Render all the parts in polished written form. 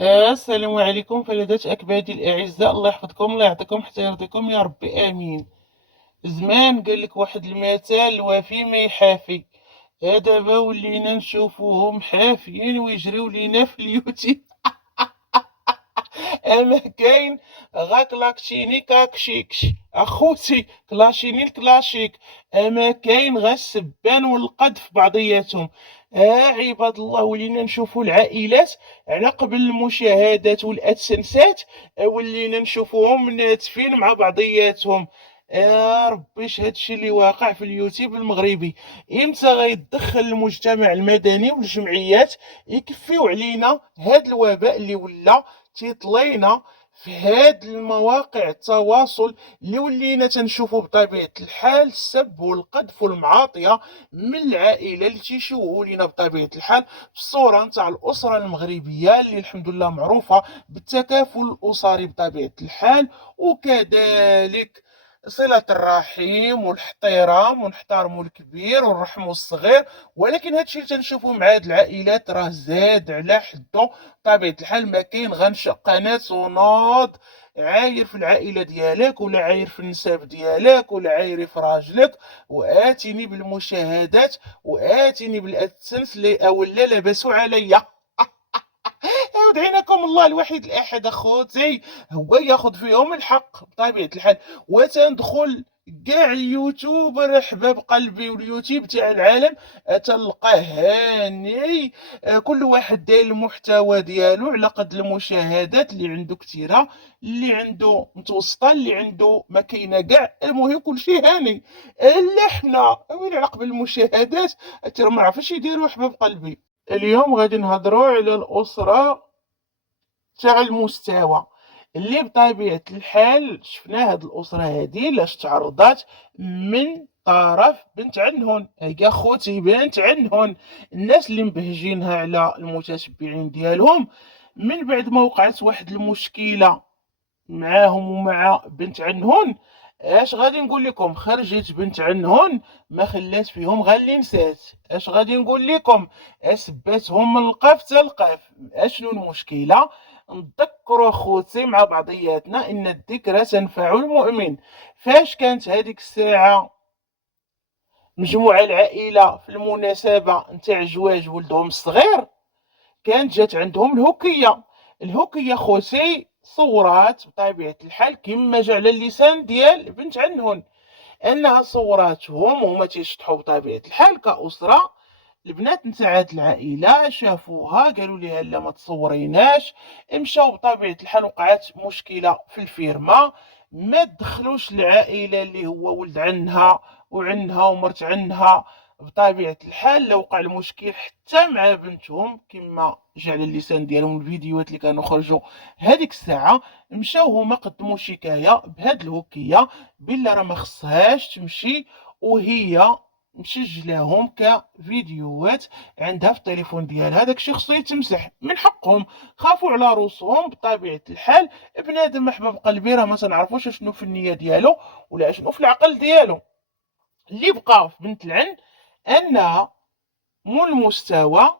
السلام عليكم فلذات أكبادي الأعزاء، الله يحفظكم، الله يعطيكم حتى يرضيكم يا ربي آمين. زمان قال لك واحد المثل: الوفي ما يحافي. دابا ولينا نشوفوهم حافيين ويجريو لينا في اليوتيوب. اما كاين غا كلاكشيني كاكشيكش اخوتي كلاشيني الكلاشيك. اما كاين غا السبان والقذف بعضياتهم. عباد الله ولينا نشوفوا العائلات على قبل المشاهدات والادسنسات. ولينا نشوفوهم ناتفين مع بعضياتهم. ربيش هادشي اللي واقع في اليوتيوب المغربي. امتى غيتدخل المجتمع المدني والجمعيات يكفيو علينا هاد الوباء اللي ولا تيطلينا في هاد المواقع التواصل اللي ولينا تنشوفو بطبيعة الحال السب والقذف والمعاطية من العائلة اللي تيشوهوا لينا بطبيعة الحال بالصورة نتاع الأسرة المغربية اللي الحمد لله معروفة بالتكافل الأسري بطبيعة الحال، وكذلك صلة الرحم والاحترام ونحترموا الكبير ونرحموا الصغير. ولكن هادشي اللي تنشوفو مع هاد العائلات راه زاد على حدو بطبيعة الحال. ما كاين غنشق قناة ونوض عاير في العائلة ديالك، ولا عاير في النساب ديالك، ولا عاير في راجلك، وآتني بالمشاهدات وآتني بالأدسنس اللي أولا لبسوا عليا. ودعيناكم الله الوحيد الأحد أخوتي هو ياخذ فيهم الحق بطبيعة الحال. وتندخل كاع اليوتيوبر حباب قلبي واليوتيوب تاع العالم تلقاه هاني. كل واحد داير المحتوى ديالو على قد المشاهدات اللي عنده كثيره، اللي عنده متوسطه، اللي عنده ما كاينه كاع. المهم كلشي هاني الا حنا وين على قبل المشاهدات ترى ما عرفوش يديروا حباب قلبي. اليوم غادي نهضروا على الأسرة تاع المستوى اللي بطبيعة الحال شفنا هاد الأسرة هادي لاش تعرضات من طرف بنت عنهن. هي خوتي بنت عنهن، الناس اللي مبهجينها على المتتبعين ديالهم. من بعد ما وقعت واحد المشكلة معاهم ومع بنت عنهن، اش غادي نقول لكم؟ خرجت بنت عنهن ما خلات فيهم غير اللي نسات. اش غادي نقول لكم؟ اسباتهم من القاف حتى القاف. اشنو المشكله؟ نذكروا خوتي مع بعضياتنا ان الذكرى تنفع المؤمن. فاش كانت هذيك الساعه مجموعه العائله في المناسبه نتاع زواج ولدهم الصغير، كانت جات عندهم الهوكية خوتي صورات بطبيعة الحال كما جا على اللسان ديال بنت عنهن، انها صوراتهم وهما تيشطحوا بطبيعة الحال كأسرة. البنات نتاع هاد العائلة شافوها قالوا ليها لا ما تصوريناش. مشاو بطبيعة الحال وقعت مشكلة في الفيرما، ما دخلوش العائلة اللي هو ولد عنها وعنها ومرت عنها. بطبيعة الحال لو وقع المشكل حتى مع بنتهم كما جا على اللسان ديالهم الفيديوهات اللي كانوا خرجوا هذيك الساعة. مشاو هما قدموا شكاية بهاد الهوكية بلا راه ما خصهاش تمشي، وهي مسجلاهم كفيديوهات عندها في التليفون ديالها. داكشي خصو يتمسح، من حقهم، خافوا على روسهم بطبيعة الحال. بنادم احباب قلبي راه ما تنعرفوش شنو في النية ديالو ولا شنو في العقل ديالو. اللي بقى في بنت العن انها مول المستوى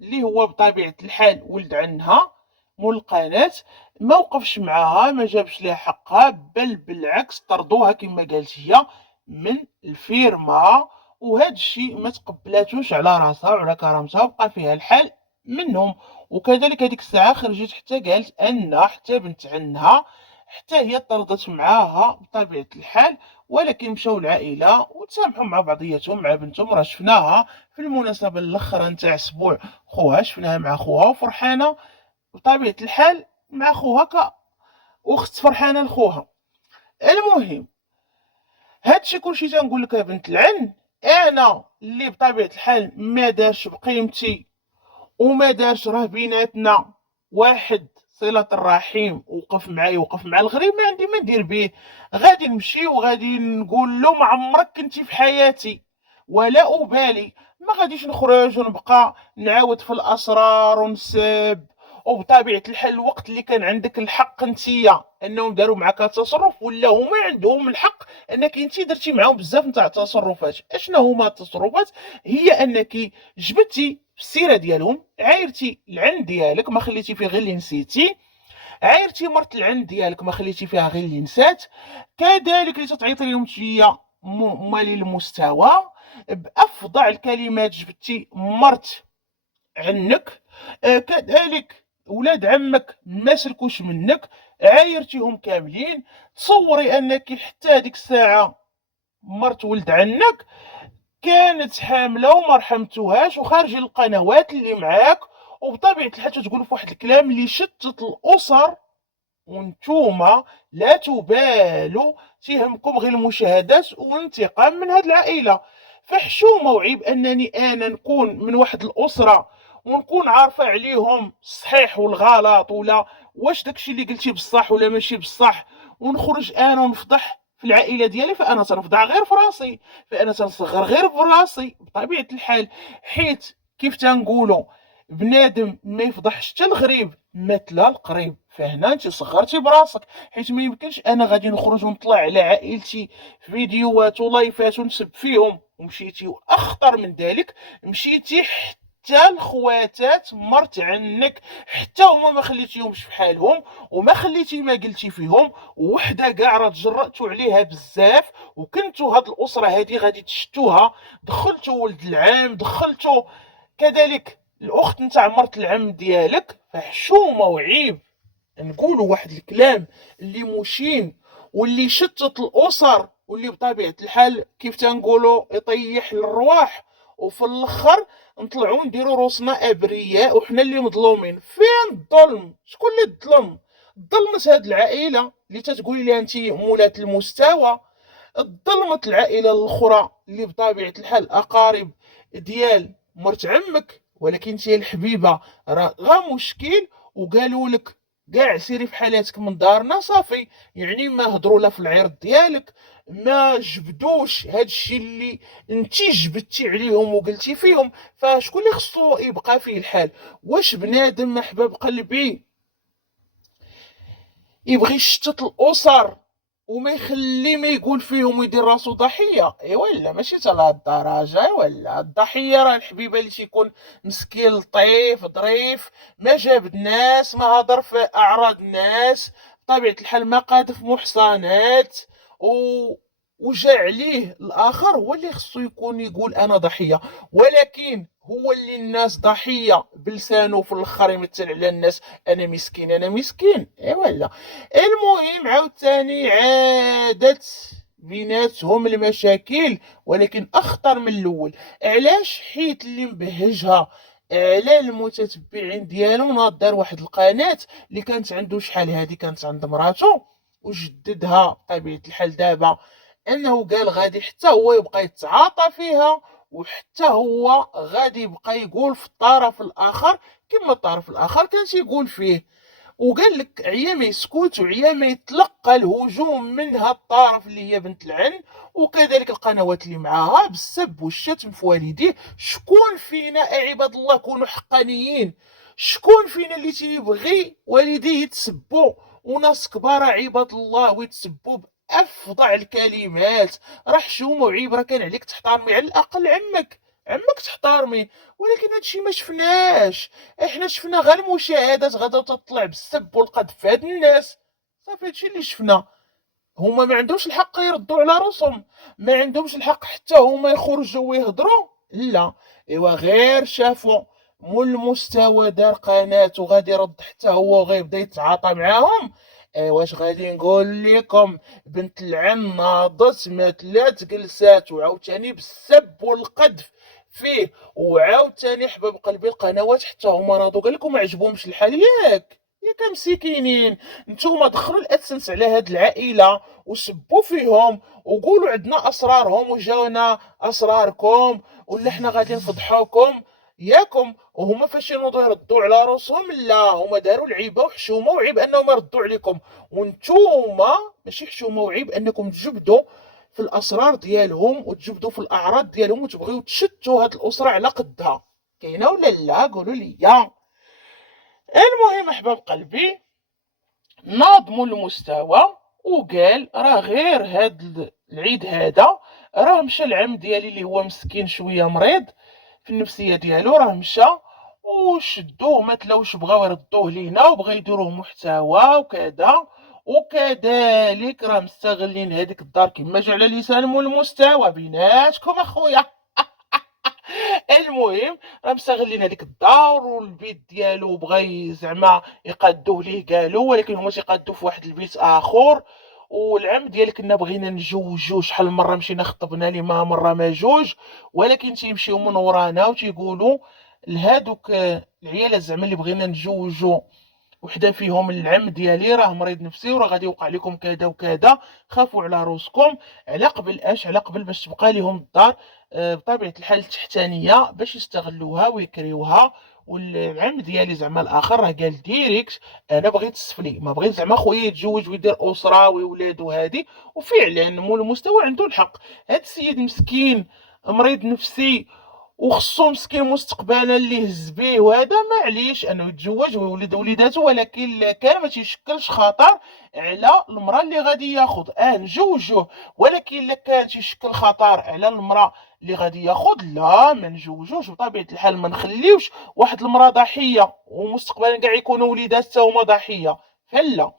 اللي هو بطبيعة الحال ولد عنها مول القناة ما وقفش معاها، ما جابش لها حقها، بل بالعكس طردوها كما قالت هي من الفيرما. وهذا الشيء ما تقبلاتوش على راسها وعلى كرامتها وبقى فيها الحال منهم. وكذلك هذيك الساعة خرجت حتى قالت ان حتى بنت عنها حتى هي طردت معاها بطبيعة الحال. ولكن مشاو العائلة وتسامحوا مع بعضياتهم مع بنتهم. راه شفناها في المناسبة الأخرى نتاع أسبوع خوها، شفناها مع خوها وفرحانة بطبيعة الحال مع خوها كأخت فرحانة لخوها. المهم هادشي كلشي تنقول لك يا بنت العن، انا اللي بطبيعة الحال ما دارش بقيمتي وما دارش راه بيناتنا واحد صلة الرحيم وقف معايا وقف مع الغريب، ما عندي ما ندير به. غادي نمشي وغادي نقول له ما عمرك كنتي في حياتي ولا أبالي. ما غاديش نخرج ونبقى نعاود في الأسرار ونسب. وبطبيعة الحال الوقت اللي كان عندك الحق نتيا انهم داروا معك تصرف، ولا هما عندهم الحق انك انت درتي معاهم بزاف نتاع التصرفات. اشنا هما التصرفات؟ هي انك جبتي في السيره ديالهم، عايرتي العند ديالك ما خليتي فيه غير اللي نسيتي، عايرتي مرت العند ديالك ما خليتي فيها غير اللي نسات، كذلك اللي تتعيطي لهم شويه مالي المستوى، بافظع الكلمات جبتي مرت عنك. كذلك ولاد عمك ما سلكوش منك، عايرتيهم كاملين. تصوري انك حتى هذيك الساعه مرت ولد عنك كانت حامله وما رحمتوهاش وخارجين القنوات اللي معاك، وبطبيعه الحال تقول في واحد الكلام اللي شتت الاسر، وانتوما لا تبالوا، تيهمكم غير المشاهدات والانتقام من هاد العائله. فحشومه وعيب انني انا نكون من واحد الاسره ونكون عارفه عليهم الصحيح والغلط، ولا واش داكشي اللي قلتي بصح ولا ماشي بصح، ونخرج انا ونفضح في العائله ديالي. فانا تنفضح غير في راسي، فانا تنصغر غير في راسي بطبيعه الحال، حيت كيف تنقولوا بنادم ما يفضحش حتى الغريب مثل القريب. فهنا انت صغرتي براسك، حيت ما يمكنش انا غادي نخرج ونطلع على عائلتي في فيديوهات ولايفات ونسب فيهم، ومشيتي واخطر من ذلك مشيتي حتى الخواتات مرت عنك، حتى هما ما خليتيهمش في حالهم وما خليتي ما قلتي فيهم، وحده كاع راه تجرأتوا عليها بزاف، وكنتوا هاد الاسره هادي غادي تشتوها، دخلتوا ولد العام، دخلتوا كذلك الاخت نتاع مرت العم ديالك. فحشومه وعيب نقولوا واحد الكلام اللي مشين واللي يشتت الاسر، واللي بطبيعه الحال كيف تنقولوا يطيح الرواح، وفي الاخر نطلعوا نديروا روسنا ابرياء وحنا اللي مظلومين. فين الظلم؟ شكون اللي ظلم؟ ظلمت هاد العائله اللي تتقولي لها انت مولات المستوى، ظلمت العائله الاخرى اللي بطبيعه الحال اقارب ديال مرت عمك، ولكن انت الحبيبه راه غا مشكل وقالوا لك كاع سيري في حالاتك من دارنا صافي. يعني ما هضروا لا في العرض ديالك، ما جبدوش هادشي اللي انتي جبدتي عليهم وقلتي فيهم. فشكون اللي خصو يبقى فيه الحال؟ واش بنادم احباب قلبي يبغي يشتت الاسر وما يخلي ما يقول فيهم ويدير راسو ضحيه؟ اي ولا ماشي حتى لهاد الدرجه. ولا الضحيه راه الحبيبه اللي تيكون مسكين لطيف ظريف، ما جاب الناس، ما هضر في اعراض الناس، بطبيعه الحال ما قاذف محصنات، وجا عليه الاخر هو اللي خصو يكون يقول انا ضحيه. ولكن هو اللي الناس ضحيه بلسانه في الاخر يمثل على الناس انا مسكين انا مسكين. اي ولا المهم عاوتاني عادت بيناتهم المشاكل، ولكن اخطر من الاول. علاش؟ حيت اللي مبهجها على المتتبعين ديالو ناض دار واحد القناه اللي كانت عنده شحال هادي كانت عند مراته، وجددها بطبيعه الحال دابا انه قال غادي حتى هو يبقى يتعاطى فيها، وحتى هو غادي يبقى يقول في الطرف الاخر كما الطرف الاخر كان يقول فيه. وقال لك عيا ما يسكت وعيا ما يتلقى الهجوم من هاد الطرف اللي هي بنت العن، وكذلك القنوات اللي معاها بالسب والشتم في والديه. شكون فينا عباد الله كونوا حقانيين؟ شكون فينا اللي تيبغي والديه يتسبوا وناس كبار عباد الله ويتسبوا بافظع الكلمات؟ راه حشومه وعيب، راه كان عليك تحترمي على الاقل عمك تحترمي. ولكن هادشي ما شفناش، احنا شفنا غير المشاهدات غدا تطلع بالسب والقذف في هاد الناس. صافي هادشي اللي شفنا. هما ما عندهمش الحق يردوا على راسهم، ما عندهمش الحق حتى هما يخرجوا ويهضروا، لا. ايوا غير شافوا مول المستوى دار قناه وغادي يرد حتى هو وغيبدا يتعاطى معاهم. واش غادي نقول لكم؟ بنت العم ناضت ما ثلاث جلسات وعاوتاني بالسب والقذف فيه، وعاوتاني حباب قلبي القنوات حتى هما ناضوا قال لكم ما عجبهمش الحال. ياك مسكينين نتوما دخلوا الادسنس على هاد العائله وسبوا فيهم وقولوا عندنا اسرارهم وجاونا اسراركم ولا حنا غادي نفضحوكم ياكم. وهما فاش ينوضوا يردوا على راسهم لا، هما داروا العيبه وحشومه وعيب انهم يردوا عليكم، وانتوما ماشي حشومه وعيب انكم تجبدوا في الاسرار ديالهم وتجبدوا في الاعراض ديالهم وتبغيو تشتوا هاد الاسره على قدها. كاينه ولا لا؟ قولوا لي. المهم احباب قلبي ناضموا المستوى وقال راه غير هاد العيد هذا راه مشى العم ديالي اللي هو مسكين شويه مريض، في النفسيه ديالو، راه مشى وشدوه، ما تلاوش بغاو يردوه لينا وبغا يديروه محتوى وكذا. وكذلك راه مستغلين هذيك الدار كما جعل لسانهم المستوى بيناتكم اخويا. المهم راه مستغلين هذيك الدار، والبيت ديالو بغا زعما يقادوه ليه قالوا، ولكن هما تيقادوه في واحد البيت اخر. والعم ديالي كنا بغينا نجوجو، شحال من مره مشينا خطبنا ليه، ما مره ما جوج، ولكن تيمشيو من ورانا وتيقولوا لهادوك العيالات زعما اللي بغينا نجوجو، وحده فيهم العم ديالي راه مريض نفسي وراه غادي يوقع لكم كذا وكذا، خافوا على روسكم. على قبل على قبل باش تبقى لهم الدار بطبيعه الحال التحتانيه باش يستغلوها ويكريوها. والعم ديالي زعما الاخر راه قال ديريكت انا بغيت السفلي، ما بغيت زعما خويا يتزوج ويدير اسره وولاد وهادي. وفعلا مول المستوى عنده الحق، هاد السيد مسكين مريض نفسي وخصو مسكين مستقبلا اللي يهز به، وهذا معليش انه يتزوج ويولد وليداته، ولكن كان ما تيشكلش خطر على المراه اللي غادي ياخذ. نجوجوه، ولكن الا كان تيشكل خطر على المراه اللي غادي ياخذ، لا ما نجوجوش بطبيعه الحال، ما نخليوش واحد المراه ضحيه ومستقبلا كاع يكونوا وليدات حتى هما ضحيه، فلا.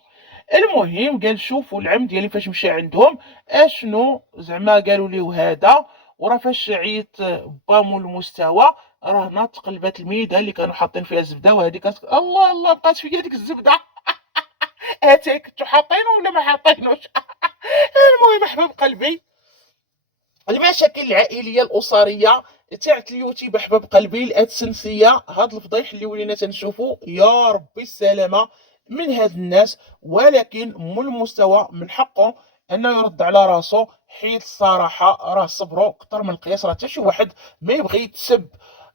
المهم قال شوفوا العم ديالي فاش مشى عندهم اشنو زعما قالوا ليه هذا. وراه فاش عيط بامو المستوى، راه ناط قلبات الميده اللي كانوا حاطين فيها الزبده، وهذيك الله الله بقات فيا ديك الزبده. اتاي كنتو حاطينه ولا ما حاطينوش؟ المهم احباب قلبي، المشاكل العائليه الاسريه تاع اليوتيوب احباب قلبي الادسنسيه، هاد الفضيح اللي ولينا تنشوفو، يا ربي السلامه من هاد الناس. ولكن مول المستوى من حقه انه يرد على راسو، حيت الصراحه راه صبرو كثر من القياس، راه حتى شي واحد ما يبغي يتسب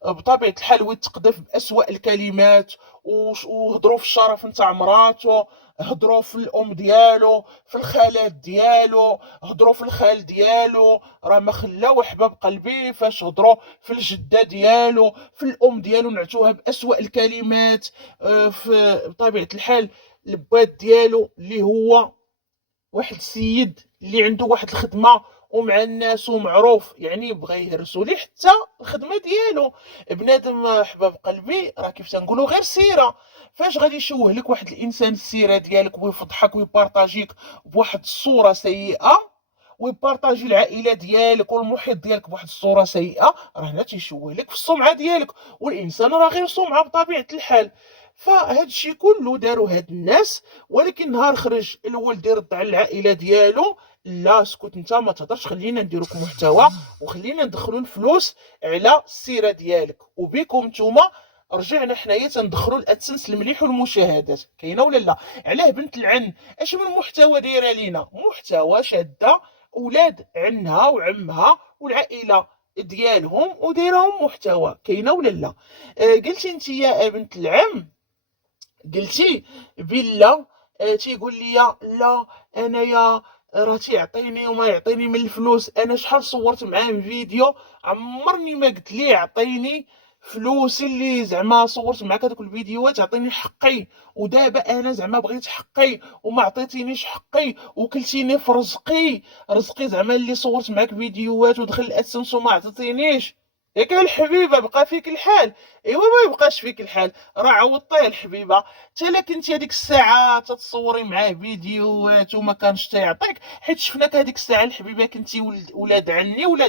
بطبيعه الحال ويتقذف باسوأ الكلمات. وهضروا في الشرف نتاع مراتو، هضروا في الام ديالو، في الخالات ديالو، هضروا في الخال ديالو، راه ما خلاو احباب قلبي فاش هضروا في الجده ديالو، في الام ديالو نعتوها باسوأ الكلمات. في بطبيعه الحال البات ديالو اللي هو واحد السيد اللي عنده واحد الخدمه ومع الناس ومعروف، يعني بغا يهرسوا ليه حتى الخدمه ديالو. بنادم احباب قلبي راه كيف تنقولوا غير سيره، فاش غادي يشوه لك واحد الانسان السيره ديالك ويفضحك ويبارطاجيك بواحد الصوره سيئه، ويبارطاجي العائله ديالك والمحيط ديالك بواحد الصوره سيئه، راه هنا تيشوه لك في السمعه ديالك، والانسان راه غير سمعه بطبيعه الحال. فهاد الشيء كله داروا هاد الناس، ولكن نهار خرج الولد يرد على العائله ديالو، لا اسكت انت ما تهضرش، خلينا نديروك محتوى وخلينا ندخلوا الفلوس على السيره ديالك، وبكم نتوما رجعنا حنايا تندخلوا الادسنس المليح والمشاهدات، كاينه ولا لا؟ علاه بنت العن اش من محتوى دايره لينا؟ محتوى شاده اولاد عنها وعمها والعائله ديالهم ودايرهم محتوى، كاينه ولا لا؟ قلتي انت يا بنت العم، قلتي بلا تيقول لي لا انايا راه تيعطيني وما يعطيني من الفلوس، انا شحال صورت معاه فيديو عمرني ما قلت ليه عطيني فلوسي اللي زعما صورت معاك هذوك الفيديوهات، عطيني حقي، ودابا انا زعما بغيت حقي وما عطيتينيش حقي وكلتيني في رزقي زعما اللي صورت معاك فيديوهات ودخل الاسنس وما عطيتينيش. ياك الحبيبه بقى فيك الحال؟ ايوا ما يبقاش فيك الحال، راه عوضتيه الحبيبه. حتى لا كنتي هذيك الساعه تتصوري معاه فيديوهات وما كانش تيعطيك، حيت شفناك هذيك الساعه الحبيبه كنتي ولاد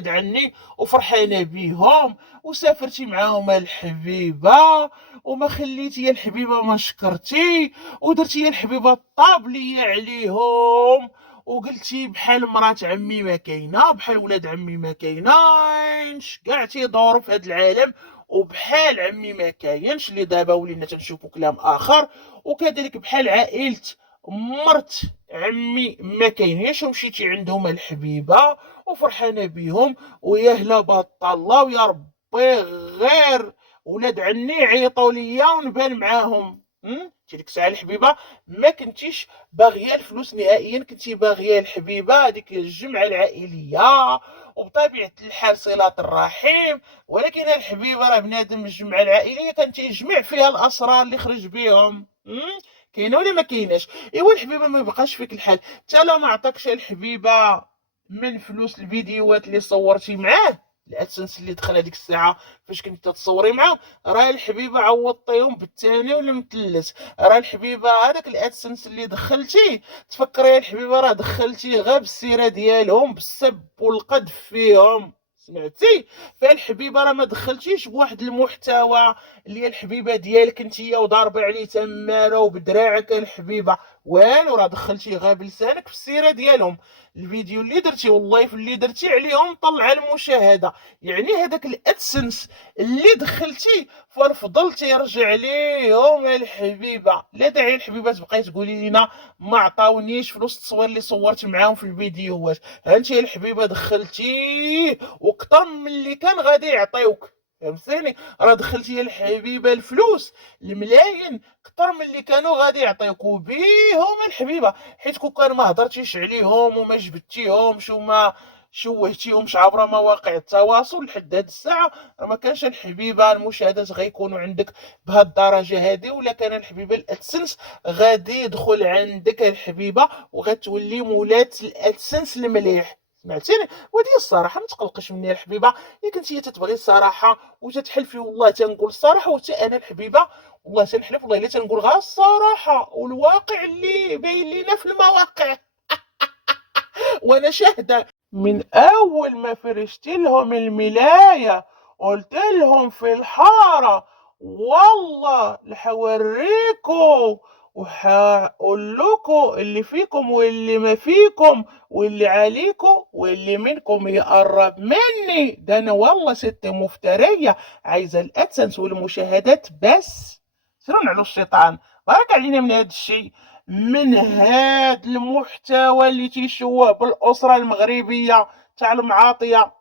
عني وفرحانه بيهم، وسافرتي معاهم الحبيبه، وما خليتي يا الحبيبه ما شكرتي، ودرتي يا الحبيبه الطابليه عليهم، وقلتي بحال مرات عمي ما كاينه، بحال ولاد عمي ما كايناش، كاع تيدوروا في هذا العالم، وبحال عمي ما كاينش اللي دابا ولينا تنشوفوا كلام اخر، وكذلك بحال عائله مرت عمي ما كاينينش، ومشيتي عندهم الحبيبه وفرحانه بهم، ويا هلا بطالله ويا ربي غير ولاد عني عيطوا ليا ونبان معاهم. ديك الساعه الحبيبه ما كنتيش باغيه الفلوس نهائيا، كنتي باغيه الحبيبه هذيك الجمعه العائليه وبطبيعه الحال صله الرحم. ولكن الحبيبه راه بنادم الجمعه العائليه كان تيجمع فيها الاسرار اللي خرج بهم. كاينه ولا ما كايناش؟ ايوا الحبيبه ما يبقاش فيك الحال، حتى لا ما عطاكش الحبيبه من فلوس الفيديوهات اللي صورتي معاه، الادسنس اللي دخل هذيك الساعه فاش كنتي تصوري معاهم، راه الحبيبه عوضتيهم بالثاني ولا مثلث. راه الحبيبه هذاك الادسنس اللي دخلتيه تفكري الحبيبه راه دخلتيه غير بالسيره ديالهم، بالسب والقذف فيهم، سمعتي؟ فالحبيبه راه ما دخلتيش بواحد المحتوى اللي هي الحبيبه ديالك نتيا وضاربه عليه تماره وبدراعك الحبيبه، والو، راه دخلتي غير بلسانك في السيره ديالهم. الفيديو اللي درتي واللايف اللي درتي عليهم طلع المشاهده، يعني هذاك الادسنس اللي دخلتي فالفضل تيرجع ليهم الحبيبه. لا داعي الحبيبه تبقاي تقولي لنا ما عطاونيش فلوس التصوير اللي صورت معاهم في الفيديوهات. هانتي الحبيبه دخلتي وكثر من اللي كان غادي يعطيوك، فهمتيني؟ راه دخلتي الحبيبه الفلوس الملايين كثر من اللي كانوا غادي يعطيوك وبيهم الحبيبه، حيت كون كان ما هضرتيش عليهم وما جبدتيهمش وما شوهتيهمش عبر مواقع التواصل لحد هاد الساعه، راه ما كانش الحبيبه المشاهدات غيكونوا عندك بهاد الدرجه هادي، ولا كان الحبيبه الادسنس غادي يدخل عندك الحبيبه وغتولي مولات الادسنس المليح، سمعتيني؟ ودي الصراحه ما تقلقش مني الحبيبه، الا كنتي تتبغي الصراحه وتتحلفي والله تنقول الصراحه، وحتى انا الحبيبه والله تنحلف والله الا تنقول غير الصراحه والواقع اللي باين لينا في المواقع. وانا شاهده من اول ما فرشت لهم الملايه قلت لهم في الحاره والله لحوريكم وحقول لكم اللي فيكم واللي ما فيكم واللي عليكم واللي منكم يقرب مني، ده انا والله ست مفتريه عايزه الادسنس والمشاهدات بس. سيرون على الشيطان، بارك علينا من هذا الشيء، من هاد المحتوى اللي تيشوه بالأسرة المغربية تاع المعاطية.